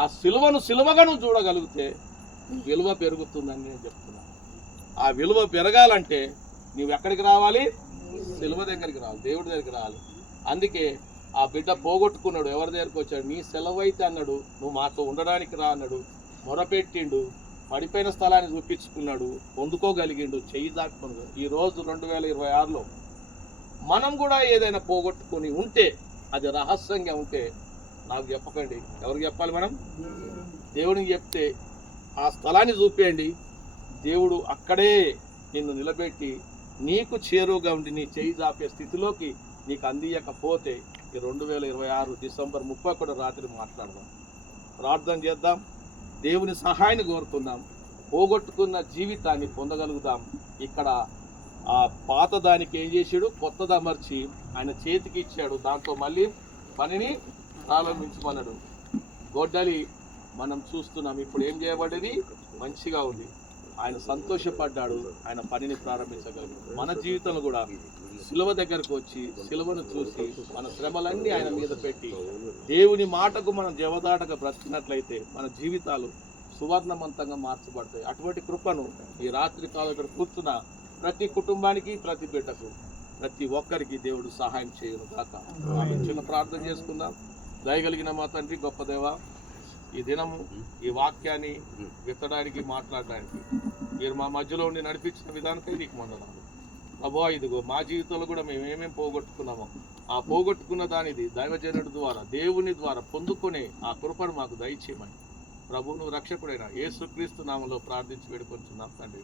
ఆ సిలువగా నువ్వు చూడగలిగితే విలువ పెరుగుతుందని నేను చెప్తున్నా. ఆ విలువ పెరగాలంటే నువ్వు ఎక్కడికి రావాలి? సిలువ దగ్గరికి రావాలి, దేవుడి దగ్గరికి రావాలి. అందుకే ఆ బిడ్డ పోగొట్టుకున్నాడు, ఎవరి దగ్గరికి వచ్చాడు? నీ సెలవు అయితే అన్నాడు, నువ్వు మాతో ఉండడానికి రా అన్నాడు, మొరపెట్టిండు, పడిపోయిన స్థలాన్ని చూపించుకున్నాడు, పొందుకోగలిగిండు, చెయ్యి దాటుకున్నాడు. ఈరోజు 2026లో మనం కూడా ఏదైనా పోగొట్టుకొని ఉంటే, అది రహస్యంగా ఉంటే నాకు చెప్పకండి, ఎవరికి చెప్పాలి? మనం దేవుడికి చెప్తే ఆ స్థలాన్ని చూపేయండి, దేవుడు అక్కడే నిన్ను నిలబెట్టి నీకు చేరువుగా ఉండి నీ చేయి దాపే స్థితిలోకి నీకు అందియకపోతే ఈ 2026 డిసెంబర్ 31 రాత్రి మాట్లాడదాం, ప్రార్థన చేద్దాం, దేవుని సహాయాన్ని కోరుకుందాం, పోగొట్టుకున్న జీవితాన్ని పొందగలుగుదాం. ఇక్కడ ఆ పాత దానికి ఏం చేశాడు? కొత్తది అమర్చి ఆయన చేతికి ఇచ్చాడు, దాంతో మళ్ళీ పనిని ప్రారంభించమన్నాడు. గొడ్డలి మనం చూస్తున్నాం, ఇప్పుడు ఏం చేయబడ్డది? మంచిగా ఉంది. ఆయన సంతోషపడ్డాడు, ఆయన పనిని ప్రారంభించగలిగాడు. మన జీవితంలో కూడా సిలువ దగ్గరకు వచ్చి సిలువను చూసి మన శ్రమలన్నీ ఆయన మీద పెట్టి దేవుని మాటకు మనం జవదాటగా బ్రతికినట్లయితే మన జీవితాలు సువర్ణవంతంగా మార్చబడతాయి. అటువంటి కృపను ఈ రాత్రి కాలం ఇక్కడ కూర్చున్న ప్రతి కుటుంబానికి, ప్రతి బిడ్డకు, ప్రతి ఒక్కరికి దేవుడు సహాయం చేయను కాక. చిన్న ప్రార్థన చేసుకుందాం. దయగలిగిన మా తండ్రి, గొప్ప దేవ, ఈ దినము ఈ వాక్యాన్ని విత్తడానికి, మాట్లాడడానికి మీరు మా మధ్యలో ఉండి నడిపించిన విధానికై నీకు వందనాలు ప్రభువా. ఇదిగో మా జీవితంలో కూడా మేము ఏమేమి పోగొట్టుకున్నామో ఆ పోగొట్టుకున్న దానిది దైవజనుడి ద్వారా, దేవుని ద్వారా పొందుకునే ఆ కృపను మాకు దయచేయమని ప్రభువును రక్షకుడైన యేసుక్రీస్తు నామములో ప్రార్థించి వేడుకొంచున్నాం తండ్రి.